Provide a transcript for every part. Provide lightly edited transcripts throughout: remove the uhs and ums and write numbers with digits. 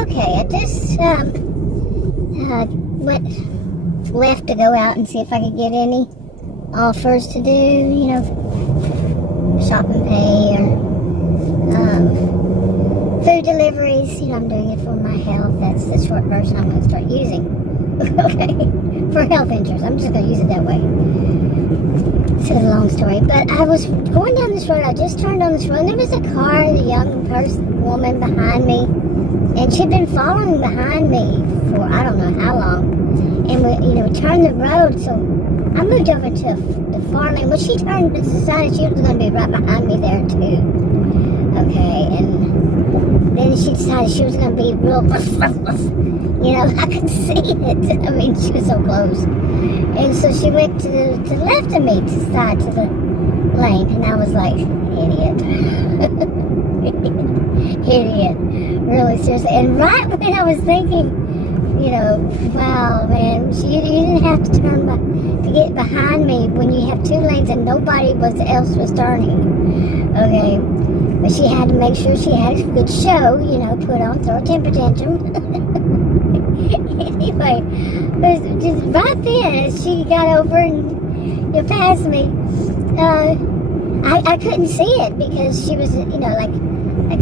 Okay, I just went left to go out and see if I could get any offers to do, you know, shop and pay or food deliveries. You know, I'm doing it for my health. That's the short version I'm going to start using. Okay, for health insurance. I'm just going to use it that way. It's a long story, but I was going down this road. I just turned on this road, and there was a car, a young woman behind me, and she'd been following behind me for I don't know how long. And we turned the road, so I moved over to the far lane. Well, she turned and decided she was going to be right behind me there too. Okay, and then she decided she was going to be real. You know, I could see it. I mean, she was so close. And so she went to the left of me, to the lane, and I was like, idiot. Idiot. Really, seriously. And right when I was thinking, you know, wow, man, you didn't have to turn to get behind me when you have two lanes and nobody else was turning. Okay. But she had to make sure she had a good show, you know, throw a temper tantrum. Anyway, just right then, as she got over and passed me, I couldn't see it because she was, you know, like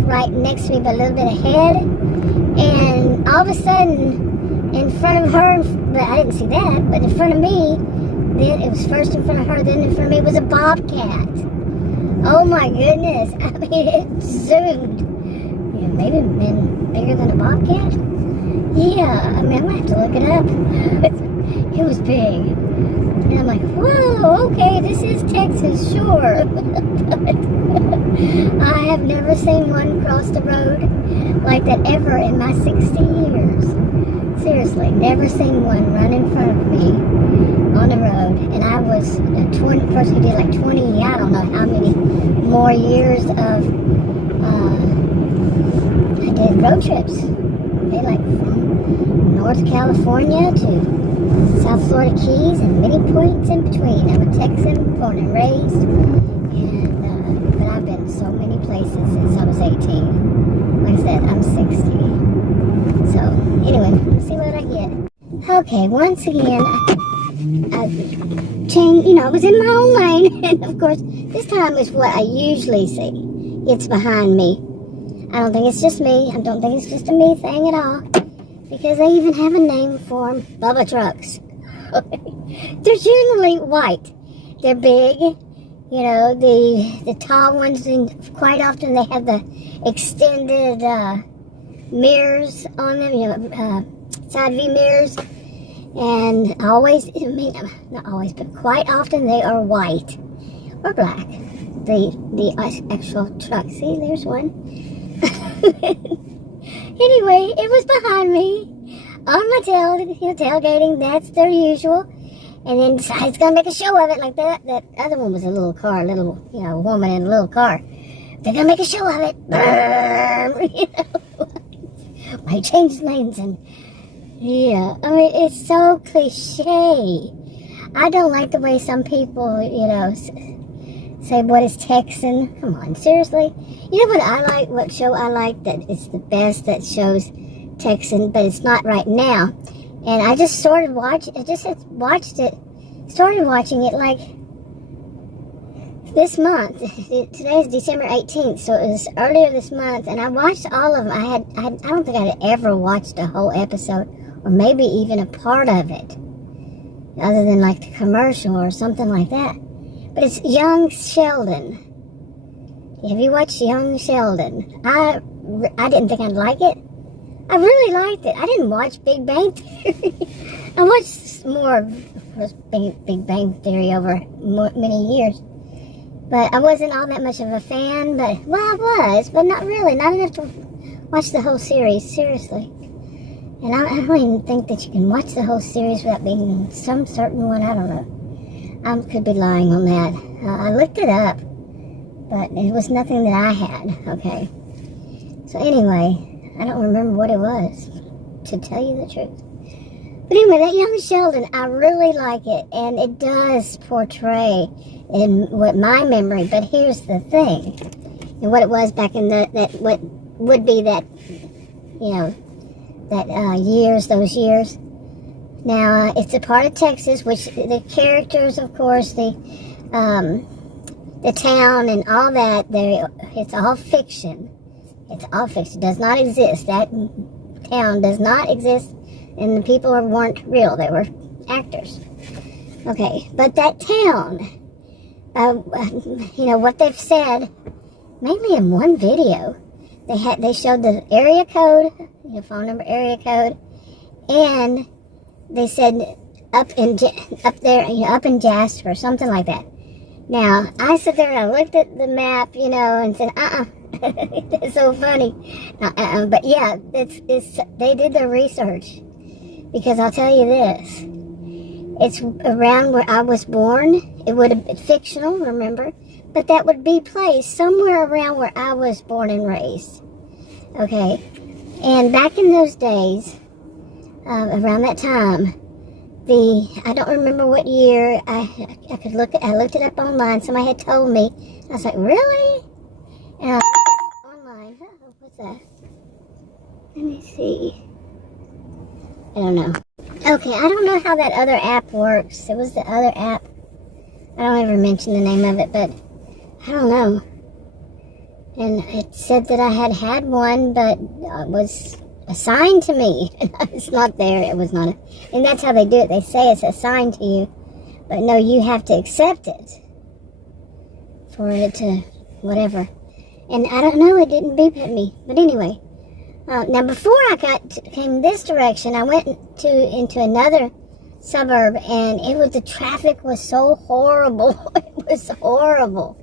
right next to me, but a little bit ahead. And all of a sudden, in front of her, but I didn't see that, but in front of me, then it was first in front of her, then in front of me was a Bobcat. Oh my goodness! I mean, it zoomed. You know, maybe been bigger than a Bobcat. Yeah, I mean, I'm gonna have to look it up. It was big. And I'm like, whoa, okay, this is Texas, sure. But I have never seen one cross the road like that ever in my 60 years. Seriously, never seen one run in front of me on the road. And I was a person who did like 20, I don't know how many more years of, I did road trips. Okay, like from North California to South Florida Keys and many points in between. I'm a Texan, born and raised, and but I've been so many places since I was 18. Like I said, I'm 60. So anyway, let's see what I get. Okay, once again, I changed. You know, I was in my own lane, and of course, this time is what I usually see. It's behind me. I don't think it's just me. I don't think it's just a me thing at all. Because they even have a name for them. Bubba trucks. They're generally white. They're big. You know, the tall ones, and quite often they have the extended mirrors on them. You know, side view mirrors. And always, I mean, not always, but quite often they are white. Or black. The actual truck. See, there's one. Anyway, it was behind me on my tailgating. That's their usual. And then decides gonna make a show of it like that. That other one was a little car, woman in a little car. They're gonna make a show of it. I changed lanes and yeah. I mean, it's so cliche. I don't like the way some people, say what is Texan. Come on, seriously. You know what I like? What show I like that is the best that shows Texan, but it's not right now. And I just started watching it. Started watching it like this month. Today is December 18th, so it was earlier this month. And I watched all of them. I don't think I had ever watched a whole episode, or maybe even a part of it, other than like the commercial or something like that. But it's Young Sheldon. Have you watched Young Sheldon? I didn't think I'd like it. I really liked it. I didn't watch Big Bang Theory. I watched more of Big Bang Theory over many years. But I wasn't all that much of a fan. But, well, I was, but not really. Not enough to watch the whole series, seriously. And I don't even think that you can watch the whole series without being some certain one. I don't know. I could be lying on that. I looked it up, but it was nothing that I had, okay? So anyway, I don't remember what it was, to tell you the truth. But anyway, that Young Sheldon, I really like it, and it does portray in what my memory, but here's the thing, and what it was back in what would be that, those years. Now, it's a part of Texas, which the characters, of course, the town and all that, it's all fiction. It's all fiction. It does not exist. That town does not exist, and the people weren't real. They were actors. Okay, but that town, what they've said, mainly in one video, they showed the area code, phone number area code, and they said up in Jasper, something like that. Now, I sat there and I looked at the map, and said, it's so funny. But yeah, they did their research, because I'll tell you this, it's around where I was born. It would have been fictional, remember, but that would be placed somewhere around where I was born and raised. Okay, and back in those days, around that time, I don't remember what year. I looked it up online. Somebody had told me. I was like, really? And I looked it up online. Oh, what's that? Let me see. I don't know. Okay, I don't know how that other app works. It was the other app. I don't ever mention the name of it, but I don't know. And it said that I had one, but it was assigned to me. It's not there. It was not. And that's how they do it. They say it's assigned to you, but no, you have to accept it for it to whatever. And I don't know. It didn't beep at me. But anyway, now before I came this direction, I went into another suburb, and the traffic was so horrible. It was horrible.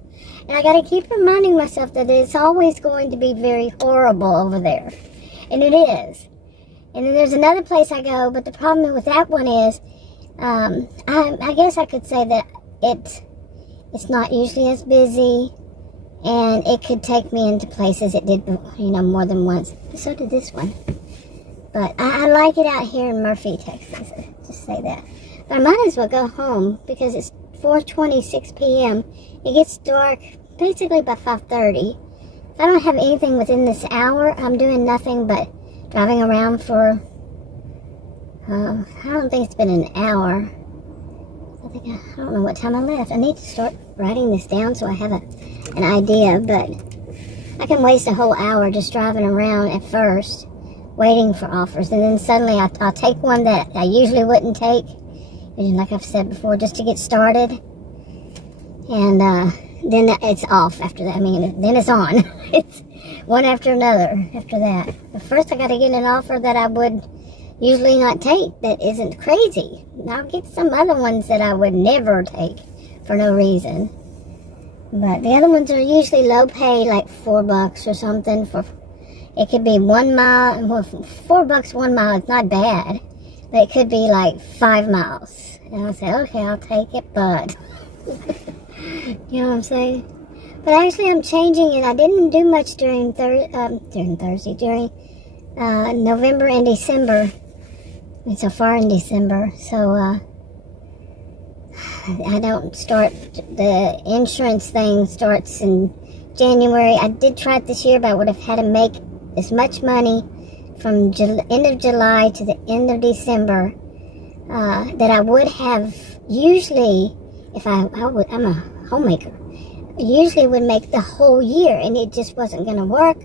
And I got to keep reminding myself that it's always going to be very horrible over there. And it is. And then there's another place I go, but the problem with that one is, I guess I could say that it's not usually as busy, and it could take me into places it did, more than once. So did this one. But I like it out here in Murphy, Texas. Just say that. But I might as well go home, because it's 4:26 p.m. It gets dark basically by 5:30. If I don't have anything within this hour, I'm doing nothing but driving around for, I don't think it's been an hour. I don't know what time I left. I need to start writing this down so I have an idea, but I can waste a whole hour just driving around at first, waiting for offers, and then suddenly I'll take one that I usually wouldn't take, like I've said before, just to get started, and then it's off after that. Then it's on. It's one after another after that. But first I got to get an offer that I would usually not take, that isn't crazy. I'll get some other ones that I would never take for no reason. But the other ones are usually low pay, like $4 or something. It could be 1 mile. Well, $4 1 mile is not bad. But it could be like 5 miles. And I'll say, okay, I'll take it, but... You know what I'm saying? But actually, I'm changing it. I didn't do much during November and December. So far in December. So, I don't start, the insurance thing starts in January. I did try it this year, but I would have had to make as much money from end of July to the end of December that I would have usually, if I'm a homemaker, usually would make the whole year, and it just wasn't going to work.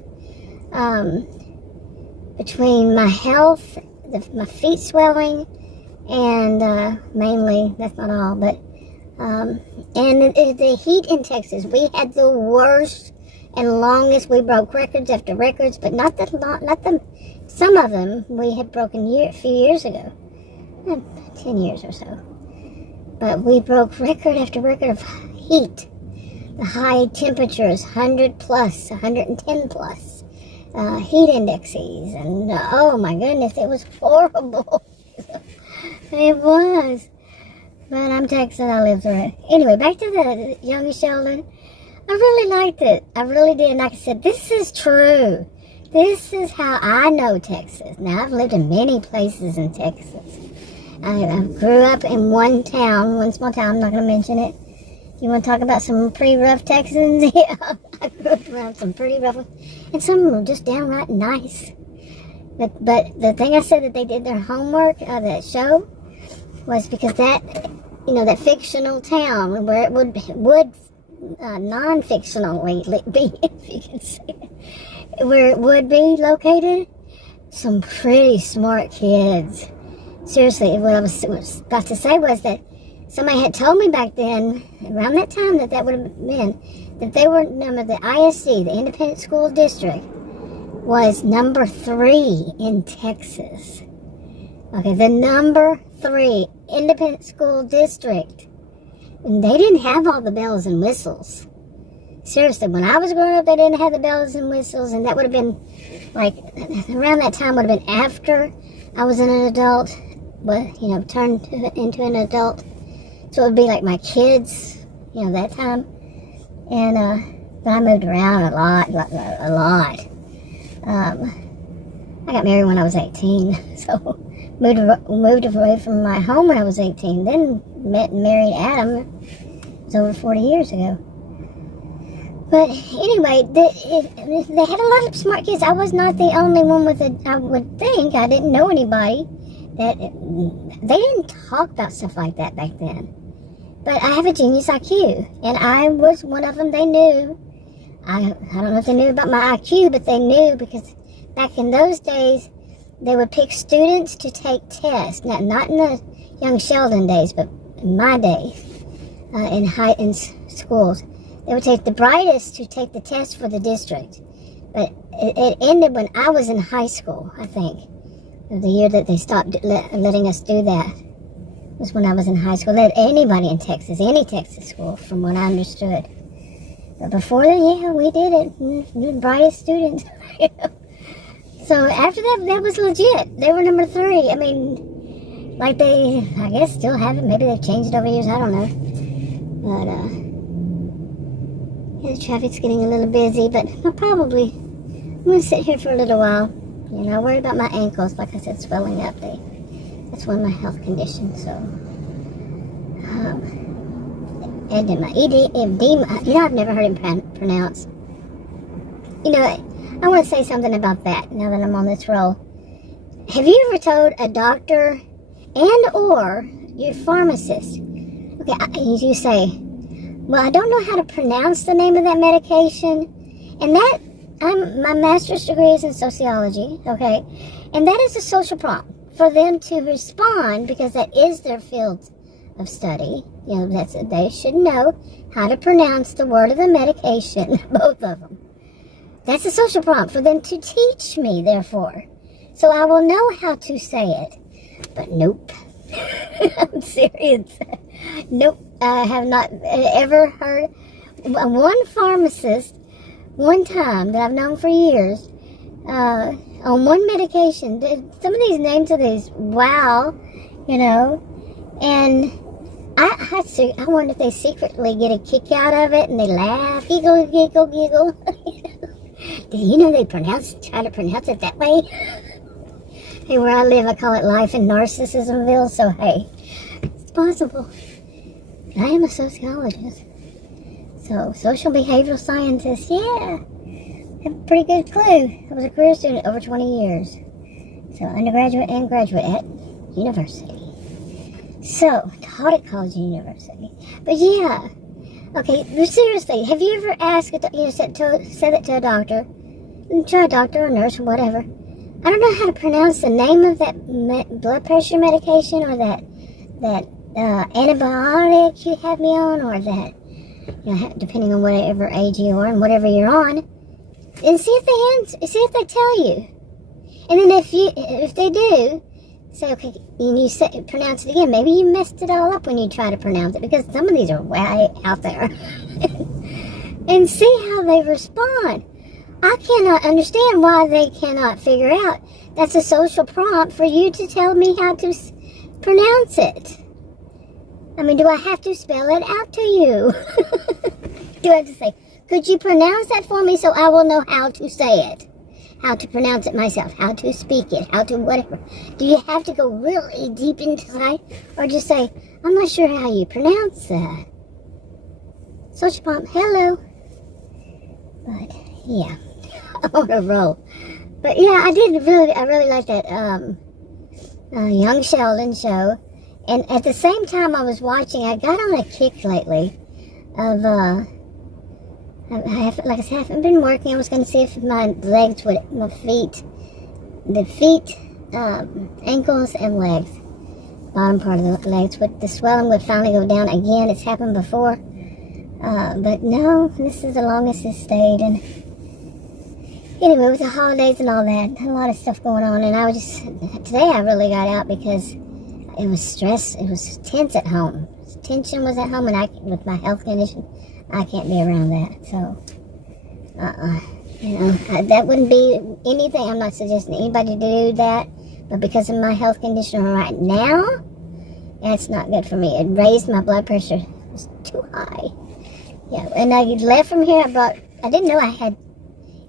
Between my health, my feet swelling, and mainly, that's not all, but and the heat in Texas, we had the worst and longest. We broke records after records, but some of them we had broken a few years ago, 10 years or so. But we broke record after record of heat. The high temperatures, 100 plus, 110 plus, heat indexes, and oh my goodness, it was horrible. It was. But I'm Texan, I lived through it. Anyway, back to the Young Sheldon. I really liked it. I really did. And like I said, this is true. This is how I know Texas. Now, I've lived in many places in Texas. I grew up in one small town. I'm not going to mention it. You want to talk about some pretty rough Texans? Yeah, I grew up around some pretty rough ones. And some of them were just downright nice. But the thing I said that they did their homework of that show was because that, that fictional town where it would non-fictionally be, if you can say it, where it would be located, some pretty smart kids. Seriously, what I was about to say was that somebody had told me back then, around that time, that would have been, that they were the ISD, the Independent School District, was number 3 in Texas. Okay, the number 3 Independent School District. And they didn't have all the bells and whistles. Seriously, when I was growing up, they didn't have the bells and whistles, and that would have been, around that time would have been after I was an adult, turned into an adult. So it would be like my kids, that time. And, but I moved around a lot. I got married when I was 18, so moved away from my home when I was 18. Then met and married Adam. It was over 40 years ago. But anyway, they had a lot of smart kids. I was not the only one I would think. I didn't know anybody they didn't talk about stuff like that back then. But I have a genius IQ, and I was one of them. They knew. I don't know if they knew about my IQ, but they knew because back in those days, they would pick students to take tests. Now, not in the young Sheldon days, but in my days, in schools, they would take the brightest to take the test for the district. But it ended when I was in high school, I think. The year that they stopped letting us do that was when I was in high school. Let anybody in Texas, any Texas school, from what I understood. But before that, yeah, we did it. The brightest students. So after that, that was legit. They were number 3. I mean, I guess still have it. Maybe they've changed it over years. I don't know. But, the traffic's getting a little busy. But I'm going to sit here for a little while. I worry about my ankles, like I said, swelling up. That's one of my health conditions. So, and then my edema, I've never heard him pronounce. I want to say something about that now that I'm on this roll. Have you ever told a doctor and or your pharmacist, okay, you say, well, I don't know how to pronounce the name of that medication, and my master's degree is in sociology, okay, and that is a social prompt for them to respond because that is their field of study. They should know how to pronounce the word of the medication, both of them. That's a social prompt for them to teach me, therefore. So I will know how to say it. But nope. I'm serious. Nope. I have not ever heard one pharmacist, one time that I've known for years, on one medication. Some of these names of these, wow, and I wonder if they secretly get a kick out of it and they laugh, giggle, giggle, giggle. Do you know they try to pronounce it that way? Hey, where I live, I call it life in Narcissismville, so hey, it's possible. I am a sociologist. So, social behavioral scientist, yeah. I have a pretty good clue. I was a career student over 20 years. So, undergraduate and graduate at university. So, taught at college and university. But yeah. Okay, but seriously, have you ever asked, said it to a doctor, or a nurse, or whatever, I don't know how to pronounce the name of that blood pressure medication, or that antibiotic you have me on, or that, depending on whatever age you are and whatever you're on, and see if they tell you. And then if they do, say, okay, and you pronounce it again. Maybe you messed it all up when you try to pronounce it, because some of these are way out there. And see how they respond. I cannot understand why they cannot figure out that's a social prompt for you to tell me how to pronounce it. I mean, do I have to spell it out to you? Do I have to say, could you pronounce that for me so I will know how to say it? How to pronounce it myself, how to speak it, how to whatever. Do you have to go really deep inside, or just say, I'm not sure how you pronounce that? Social prompt, hello. But, yeah, I'm on a roll. But yeah, I really liked that Young Sheldon show. And at the same time I was watching, I got on a kick lately of, like I said, I haven't been working. I was going to see if my legs would, the feet, ankles and legs, bottom part of the legs, the swelling would finally go down again. It's happened before. But no, this is the longest it's stayed. And anyway, with the holidays and all that, a lot of stuff going on. And today I really got out because it was stress. It was tense at home. Tension was at home, and with my health condition, I can't be around that. So, that wouldn't be anything. I'm not suggesting anybody to do that, but because of my health condition right now, it's not good for me. It raised my blood pressure. It was too high. Yeah, and I left from here. I didn't know I had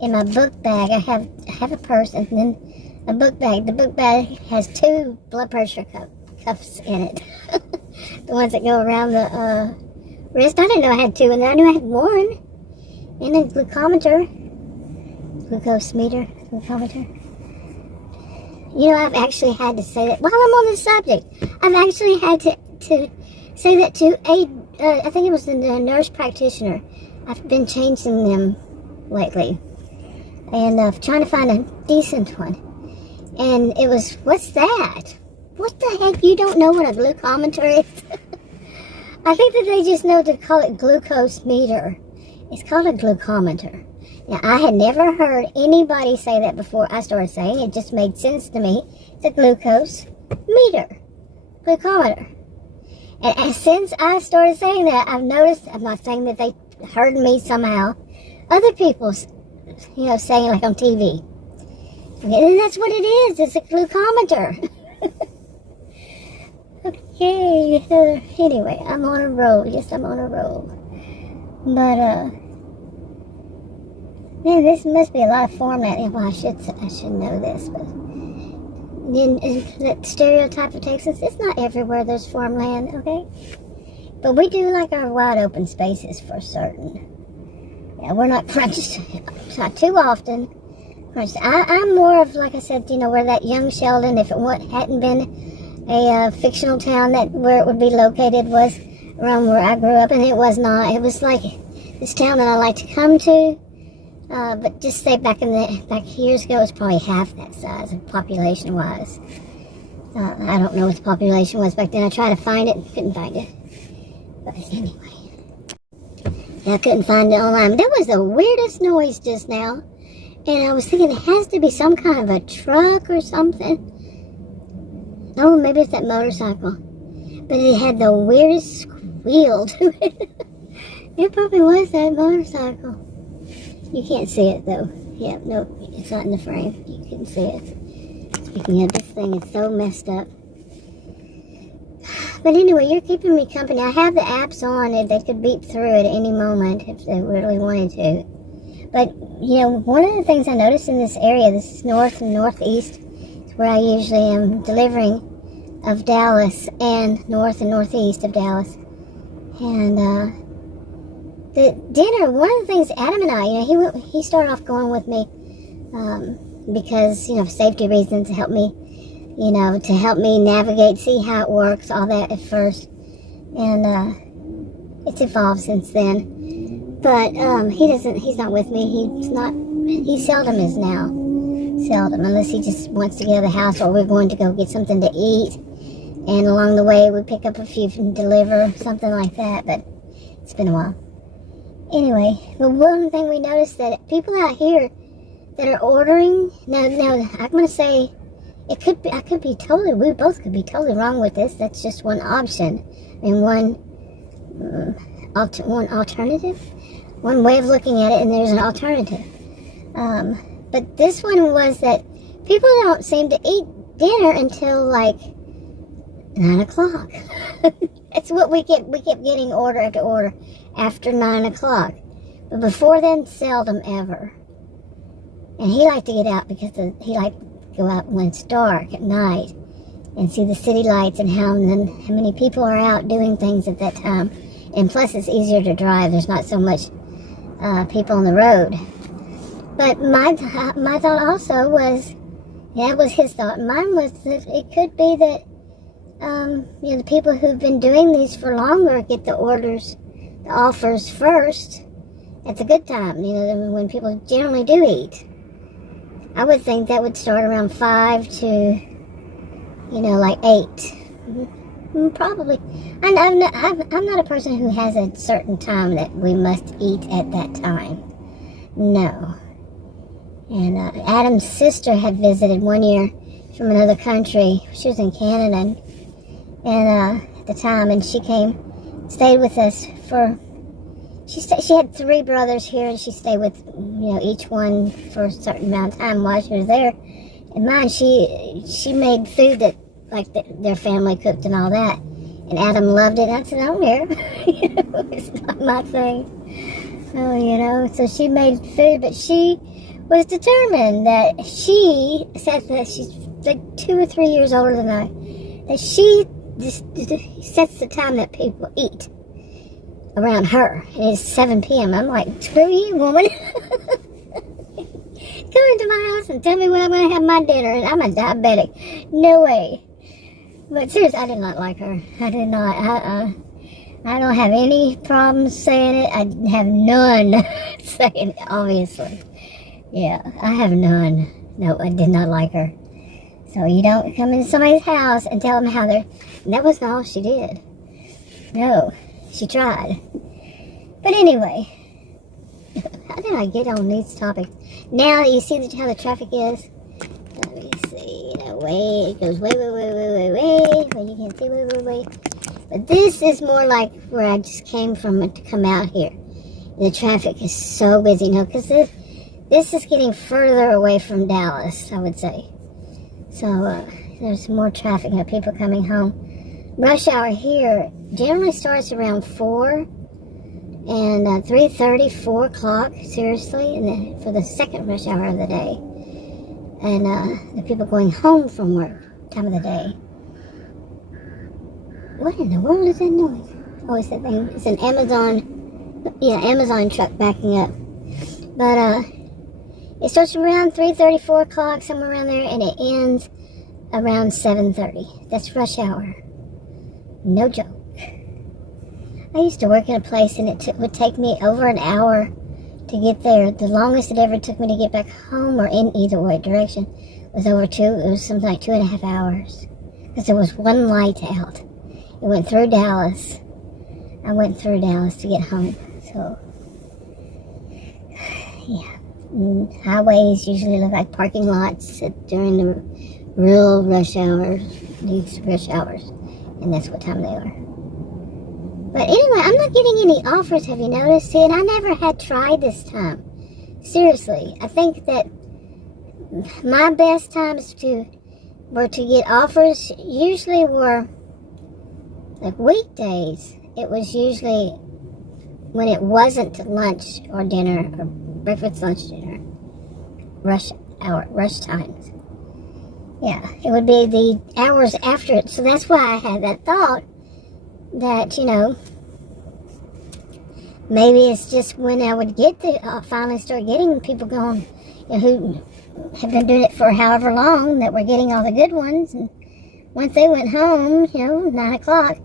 in my book bag. I have a purse and then a book bag. The book bag has 2 blood pressure cuffs in it. The ones that go around the wrist. I didn't know I had 2, and I knew I had 1. And a glucometer. Glucometer. You know, I've actually had to say that while I'm on this subject. I've actually had to say that to I think it was the nurse practitioner. I've been changing them lately. And trying to find a decent one. And it was, what's that? What the heck? You don't know what a glucometer is? I think that they just know to call it glucose meter. It's called a glucometer. Now, I had never heard anybody say that before I started saying it. It just made sense to me. It's a glucose meter. Glucometer. And since I started saying that, I've noticed, I'm not saying that they heard me somehow, other people, saying like on TV. And that's what it is. It's a glucometer. Okay. Anyway, I'm on a roll. Yes, I'm on a roll. But, man, this must be a lot of formatting. Well, I should know this, but that stereotype of Texas, it's not everywhere there's farmland, okay? But we do like our wide open spaces for certain. Yeah, we're not crunched. It's not too often. Crunched. I'm more of, like I said, where that Young Sheldon, if it hadn't been a fictional town where it would be located, was around where I grew up, and it was not. It was like this town that I like to come to. But just say back years ago, it was probably half that size, population-wise. I don't know what the population was back then. I tried to find it, couldn't find it. But anyway, I couldn't find it online. There was the weirdest noise just now, and I was thinking it has to be some kind of a truck or something. Oh, maybe it's that motorcycle. But it had the weirdest squeal to it. It probably was that motorcycle. You can't see it though. Yeah, no, it's not in the frame. You couldn't see it. Speaking of, this thing is so messed up. But anyway, you're keeping me company. I have the apps on it. They could beep through at any moment if they really wanted to. But, one of the things I noticed in this area, this is north and northeast, is where I usually am delivering of Dallas, and north and northeast of Dallas. And, the dinner, one of the things Adam and I, he started off going with me because, for safety reasons, to help me navigate, see how it works, all that at first. And it's evolved since then. But he's not with me. He seldom is now. Seldom, unless he just wants to get out of the house or we're going to go get something to eat. And along the way, we pick up a few and deliver, something like that. But it's been a while. Anyway, but one thing we noticed that people out here that are ordering, now I'm going to say, we both could be totally wrong with this. That's just one option. And one alternative, one way of looking at it, and there's an alternative. But this one was that people don't seem to eat dinner until like 9 o'clock. That's what we kept getting order after order after 9 o'clock. But before then, seldom ever. And he liked to get out because he liked to go out when it's dark at night and see the city lights and how many people are out doing things at that time. And plus, it's easier to drive. There's not so much people on the road. But my thought also was, that was his thought. Mine was that it could be that, the people who've been doing these for longer get the offers first. It's a good time, when people generally do eat. I would think that would start around 5 to, like 8. Probably. And I'm not a person who has a certain time that we must eat at that time. No. And Adam's sister had visited one year from another country. She was in Canada, and at the time, and she stayed with us for. She had 3 brothers here, and she stayed with each one for a certain amount of time while she was there. And mine, she made food that their family cooked and all that. And Adam loved it. I said, I don't care. It's not my thing. So she made food, but she was determined that she said that she's like 2 or 3 years older than I, that she just sets the time that people eat around her. And it's 7 p.m. I'm like, screw you, woman. Come into my house and tell me when I'm going to have my dinner. And I'm a diabetic. No way. But seriously, I did not like her. I did not. I don't have any problems saying it. I have none saying it, obviously. Yeah, I have none. No, I did not like her. So you don't come into somebody's house and tell them how they're... And that wasn't all she did. No, she tried. But anyway, how did I get on these topics? Now that you see how the traffic is, let me see. It goes way. Well, you can't see way. But this is more like where I just came from to come out here. The traffic is so busy now because this is getting further away from Dallas, I would say. So there's more traffic and people coming home. Rush hour here generally starts around 4 and 3:30, 4 o'clock, seriously, and then for the second rush hour of the day. And the people going home from work, time of the day. What in the world is that noise? Oh, it's that thing. It's an Amazon truck backing up. But it starts around 3:30, 4 o'clock, somewhere around there, and it ends around 7:30. That's rush hour. No joke. I used to work in a place, and it would take me over an hour to get there. The longest it ever took me to get back home, or in either way direction, was over 2. It was something like 2.5 hours, because there was one light out. It went through Dallas. I went through Dallas to get home. So, yeah. Highways usually look like parking lots during the real rush hours, these rush hours. And that's what time they are. But anyway, I'm not getting any offers, have you noticed? See, and I never had tried this time. Seriously, I think that my best times to get offers usually were like weekdays. It was usually when it wasn't lunch or dinner or breakfast, lunch, dinner, rush times. Yeah, it would be the hours after it. So that's why I had that thought that, maybe it's just when I would get finally start getting people going, who have been doing it for however long, that we're getting all the good ones. And once they went home, 9 o'clock,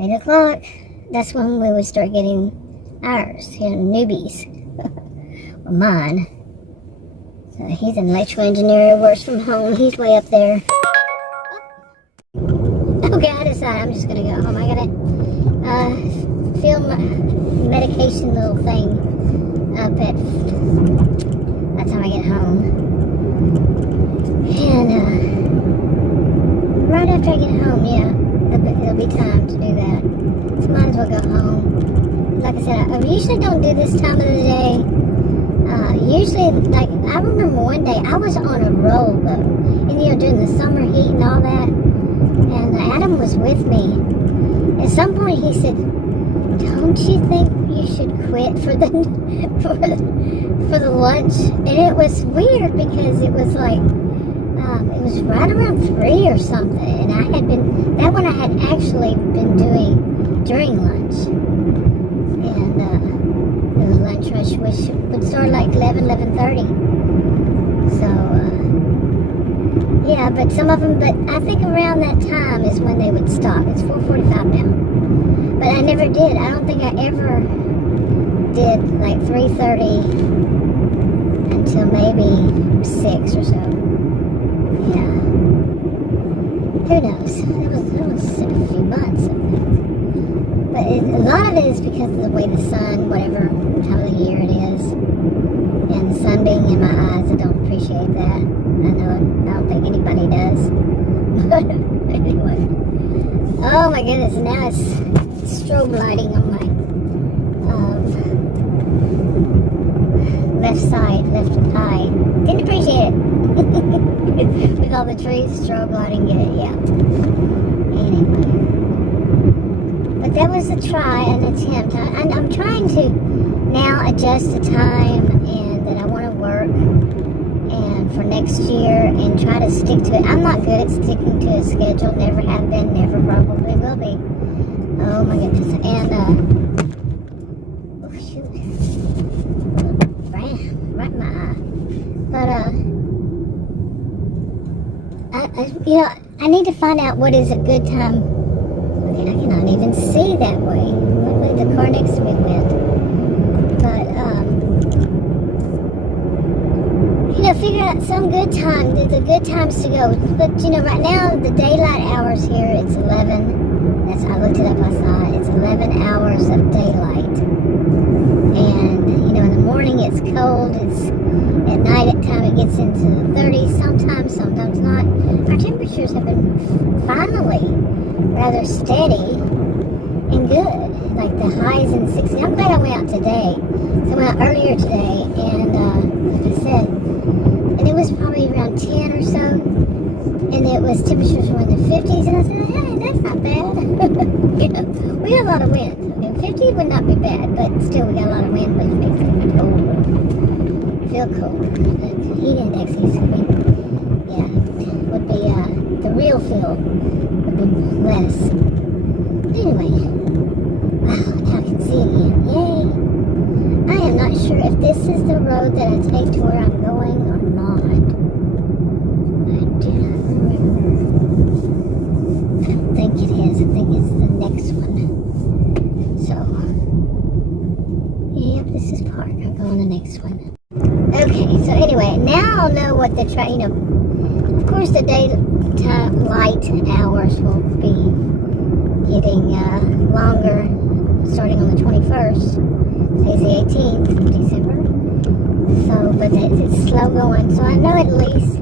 8 o'clock, that's when we would start getting ours, newbies. Well, mine. So he's an electrical engineer, works from home. He's way up there. Okay, I decided I'm just going to go home. I got to fill my medication little thing up by the time I get home. And right after I get home, there'll be time to do that. So might as well go home. Like I said, I usually don't do this time of the day. Usually, I remember one day, I was on a roll, though. And, during the summer heat and all that. And Adam was with me. At some point, he said, don't you think you should quit for the lunch? And it was weird because it was like, it was right around 3 or something. And that one I had actually been doing during lunch. And it lunch rush, which would start like 11:30. So, yeah, but some of them, but I think around that time is when they would stop. It's 4:45 now. But I never did. I don't think I ever did like 3:30 until maybe 6 or so. Yeah. Who knows? That was a few months of that. But a lot of it is because of the way the sun, whatever time of the year it is, and the sun being in my eyes, I don't appreciate that. I know I don't think anybody does. But anyway. Oh my goodness, now it's strobe lighting on my left side, left eye. Didn't appreciate it. With all the trees, strobe lighting, get it, yeah. Anyway. But that was a try, an attempt. I'm trying to now adjust the time and that I want to work and for next year and try to stick to it. I'm not good at sticking to a schedule. Never have been, never probably will be. Oh my goodness. And, oh shoot. Right in my eye. But, I need to find out what is a good time. Okay, I cannot even see that way. Luckily the car next to me went. But, figure out some good time, the good times to go. But, right now, the daylight hours here, it's 11. I looked it up last night. It's 11 hours of daylight. And, in the morning it's cold. At night at time it gets into the 30s sometimes not. Our temperatures have been finally rather steady and good. Like the highs in the 60s. I'm glad I went out today. So I went out earlier today and like I said, and it was probably around 10 or so. And it was temperatures were in the 50s and I said, hey, that's not bad. We got a lot of wind. 50 would not be bad, but still we got a lot of wind, which makes it colder. Feel colder. The heat index is, would be, the real feel would be less. Anyway, wow, now I can see again. Yay! I am not sure if this is the road that I take to where I'm going or not. I do not remember. I don't think it is. I think it's the next one. So, yep, this is park. I'll go on the next one. Okay, so anyway, now I'll know what the of course the daytime light hours will be getting longer starting on the 21st. Today's the 18th of December. So, but it's slow going. So I know at least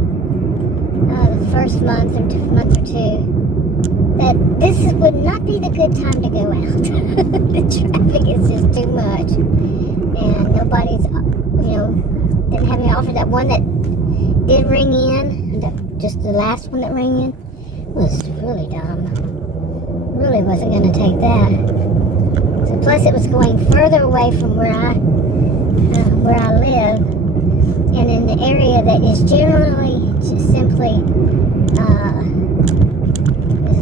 the first month or two that this would not be the good time to go out. The traffic is just too much. And nobody's, didn't have any offer. That one that did ring in, just the last one that rang in, was really dumb. Really wasn't going to take that. So plus it was going further away from where I live, and in the area that is generally just simply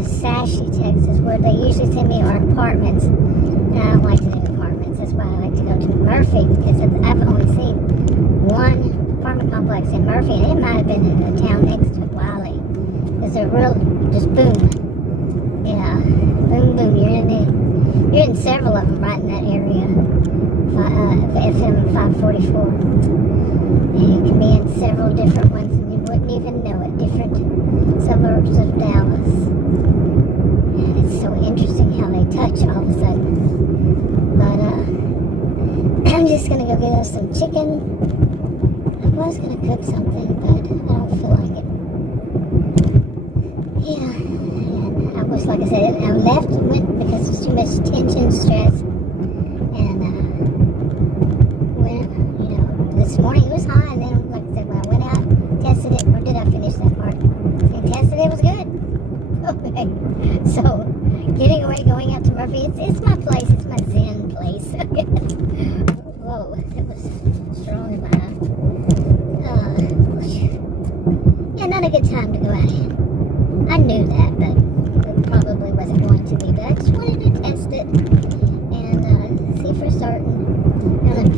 Sashi, Texas, where they usually send me our apartments. And I don't like to do apartments. That's why I like to go to Murphy, because I've only seen one apartment complex in Murphy, and it might have been in the town next to it, Wiley. Because they're real, just boom. Yeah, boom, boom. You're in several of them right in that area. FM 544. And you can be in several different ones, and you wouldn't even know it. Different suburbs of Dallas. And it's so interesting how they touch all of a sudden. But I'm just gonna go get us some chicken. I was gonna cook something, but I don't feel like it. Yeah, and I was, like I said, I left and went because there's too much tension, stress, and this morning it was high, and then, like I said, when I went out, tested it, or did I finish that part? I tested it, was good. Okay, so getting away, going out to Murphy, it's my place, it's my zen place. Whoa, that was strong in my eye. Yeah, not a good time to go out in. I knew that, but it probably wasn't going to be. But I just wanted to test it and see for certain. And I'm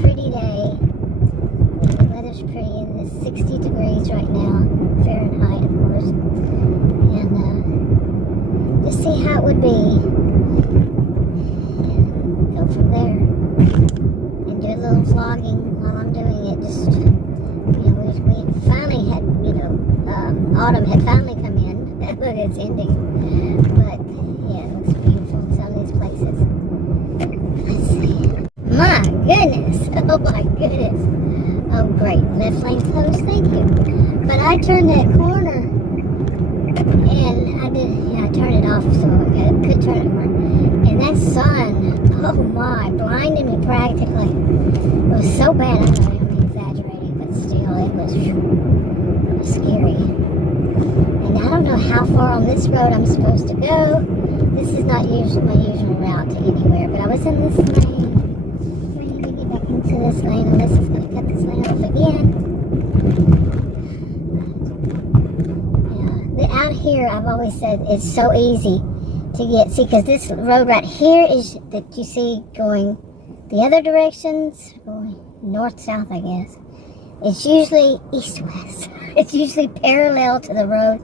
60 degrees right now, Fahrenheit, of course. And just see how it would be. And go from there. And do a little vlogging while I'm doing it. Just, we finally had, autumn had finally come in. Look, it's ending. But, yeah, it looks beautiful, some of these places. Let's see. My goodness. Oh, my goodness. Oh, great. Left lane closed. Thank you. But I turned that corner, and I turned it off so I could turn it on. And that sun, oh, my, blinded me practically. It was so bad. I know I'm exaggerating, but still, it was scary. And I don't know how far on this road I'm supposed to go. This is not my usual route to anywhere, but I was in this lane. I need to get back into this lane unless it's going to cut this lane off again. Yeah, out here, I've always said it's so easy to get. See, because this road right here is that you see going the other directions, going north-south, I guess. It's usually east-west. It's usually parallel to the road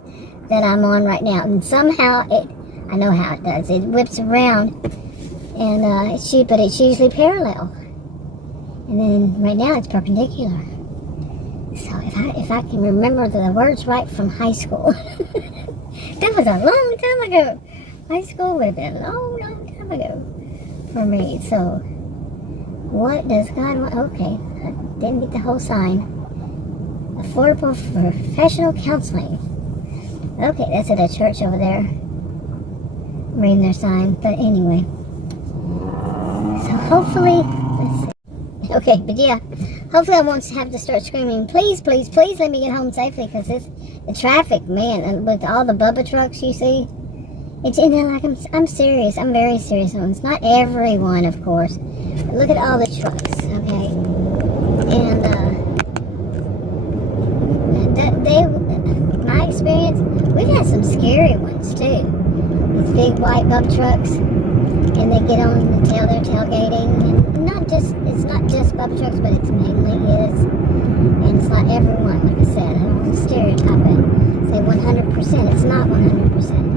that I'm on right now. And somehow I know how it does. It whips around, and but it's usually parallel. And then right now it's perpendicular. So if I can remember the words right from high school, that was a long time ago. High school would have been a long, long time ago for me. So what does God want? Okay, I didn't get the whole sign. Affordable professional counseling. Okay, that's at a church over there. I'm reading their sign, but anyway. So hopefully, let's see. Okay, but yeah, hopefully I won't have to start screaming, please, please, please let me get home safely, because the traffic, man, with all the Bubba trucks you see, it's, like I'm serious. I'm very serious. It's not everyone, of course, but look at all the trucks, okay? And, my experience, we've had some scary ones too. These big white bump trucks, and they get on the tail, they're tailgating, and it's not just bump trucks, but it's mainly is. And it's not everyone, like I said, I don't want to stereotype it, say 100%, it's not 100%.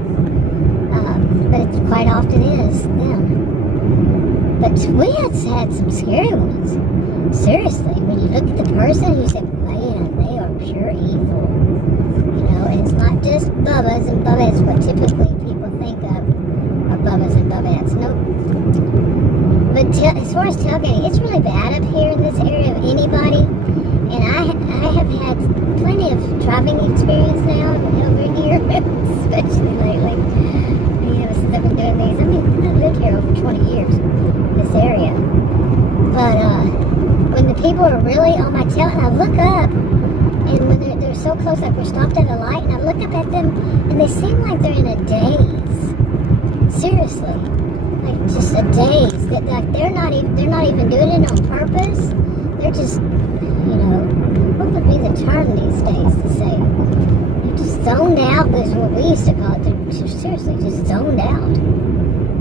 But it quite often is them. But we have had some scary ones. Seriously, when you look at the person, you say, man, they are pure evil. And it's not just Bubba's, and Bubba is what typically people think of are Bubba's and Bobcats. Nope. But as far as tailgating, it's really bad up here in this area of anybody. And I have had plenty of driving experience now over here, especially lately. Since I've been doing these. I've lived here over 20 years in this area. But when the people are really on my tail, and I look up, and when they're so close, like we're stopped at a light, and I look up at them, and they seem like they're in a daze. Seriously, like just a daze. Like they're not even doing it on purpose. They're just, what would be the term these days to say? They're just zoned out is what we used to call it. They're seriously just zoned out.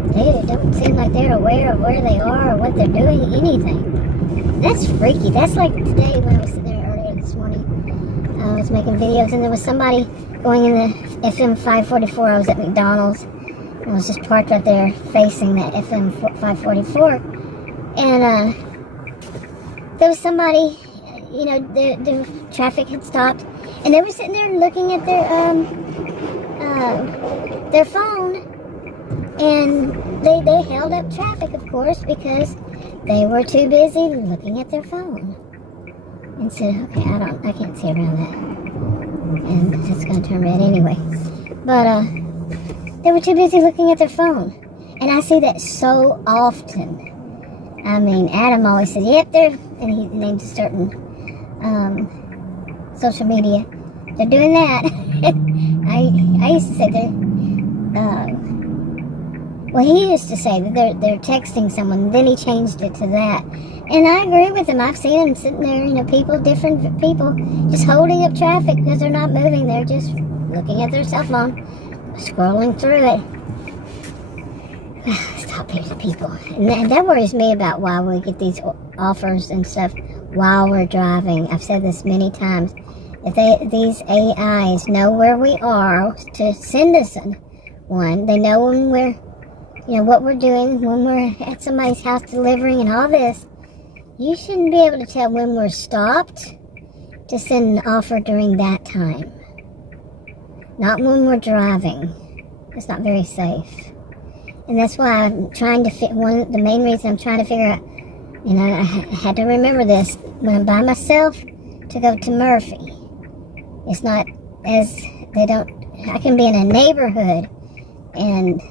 They don't seem like they're aware of where they are or what they're doing, anything. That's freaky. That's like today when I was sitting there earlier this morning. I was making videos, and there was somebody going in the FM 544. I was at McDonald's. I was just parked right there facing that FM 544. And there was somebody, the traffic had stopped. And they were sitting there looking at their phone. And they held up traffic, of course, because they were too busy looking at their phone. And said, okay, I can't see around that. And it's going to turn red anyway. But they were too busy looking at their phone. And I see that so often. I mean, Adam always says, yep, and he names a certain social media. They're doing that. I used to say he used to say that they're texting someone, then he changed it to that. And I agree with him. I've seen them sitting there, different people, just holding up traffic because they're not moving. They're just looking at their cell phone, scrolling through it. Stop paying people. And that worries me about why we get these offers and stuff while we're driving. I've said this many times. If these AIs know where we are to send us one, they know when we're, what we're doing, when we're at somebody's house delivering and all this, you shouldn't be able to tell when we're stopped to send an offer during that time. Not when we're driving. It's not very safe. And that's why I'm trying to the main reason I'm trying to figure out, I had to remember this when I'm by myself to go to Murphy. It's not I can be in a neighborhood and,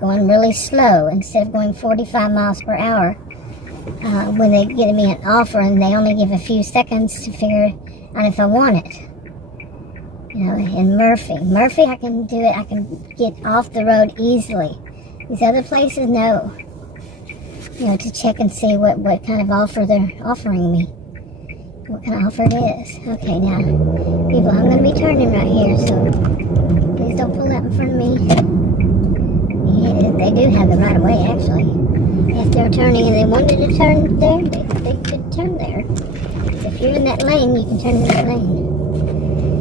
going really slow instead of going 45 miles per hour when they give me an offer and they only give a few seconds to figure out if I want it. In Murphy, I can do it. I can get off the road easily. These other places, no. To check and see what kind of offer they're offering me. What kind of offer it is. Okay, now, people, I'm going to be turning right here, so please don't pull out in front of me. Yeah, they do have the right of way, actually. If they're turning and they wanted to turn there, they could turn there. So if you're in that lane, you can turn in that lane.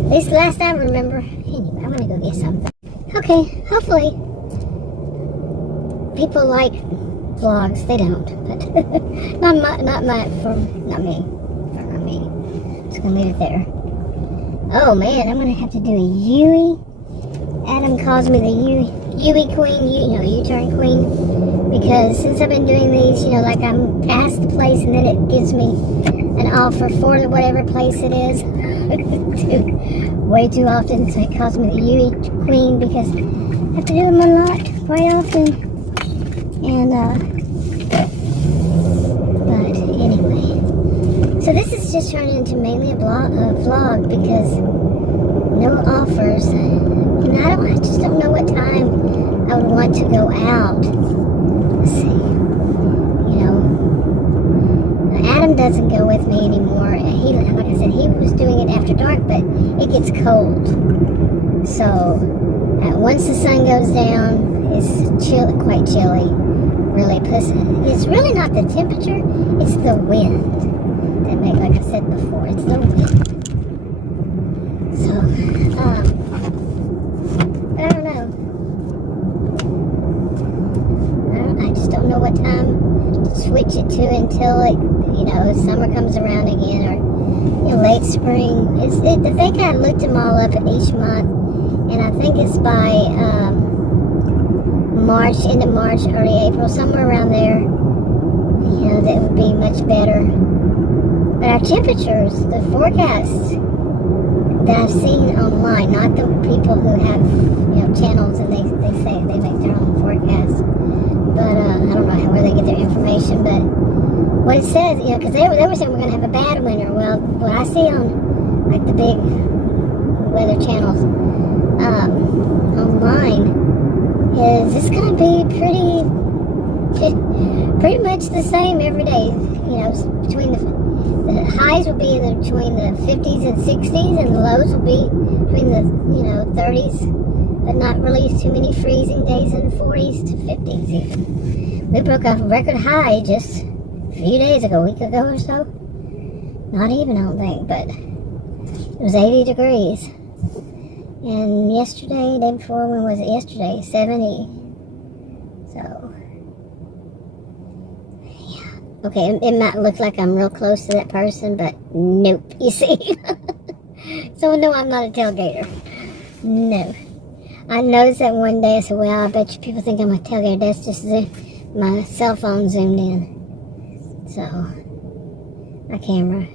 At least last I remember. Anyway, I'm going to go get something. Okay, hopefully people like vlogs. They don't, but not me. Just gonna leave it there. Oh man, I'm gonna have to do a Yui. Adam calls me the Yui queen, U-turn queen, because since I've been doing these, like I'm past the place and then it gives me an offer for whatever place it is way too often, so it calls me the Yui queen because I have to do them a lot, quite often. And but anyway, so this is just turning into mainly a vlog because no offers, and I just don't know what time I would want to go out. Let's see, Adam doesn't go with me anymore. Like I said, he was doing it after dark, but it gets cold. So once the sun goes down, it's quite chilly. Really, it's really not the temperature, it's the wind that like I said before, it's the wind. So, I don't know. I just don't know what time to switch it to until summer comes around again, or late spring. I think I looked them all up each month, and I think it's by March, end of March, early April, somewhere around there, that would be much better. But our temperatures, the forecasts that I've seen online, not the people who have, channels and they say they make their own forecasts, but I don't know where they get their information, but what it says, because they were saying we're going to have a bad winter. Well, what I see on, like, the big weather channels online, is it's going to be pretty much the same every day. Between the highs will be between the 50s and 60s, and the lows will be between the 30s, but not really too many freezing days in the 40s to 50s even. We broke a record high just a few days ago, a week ago or so. Not even, I don't think, but it was 80 degrees. And yesterday, day before, when was it yesterday? 70. So, yeah. Okay, it might look like I'm real close to that person, but nope, you see. So, no, I'm not a tailgater. No. I noticed that one day, I said, well, I bet you people think I'm a tailgater. That's just my cell phone zoomed in. So, my camera.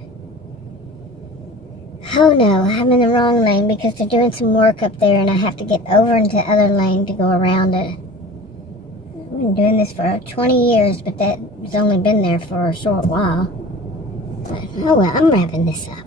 Oh no, I'm in the wrong lane because they're doing some work up there and I have to get over into the other lane to go around it. I've been doing this for 20 years, but that's only been there for a short while. But, oh well, I'm wrapping this up.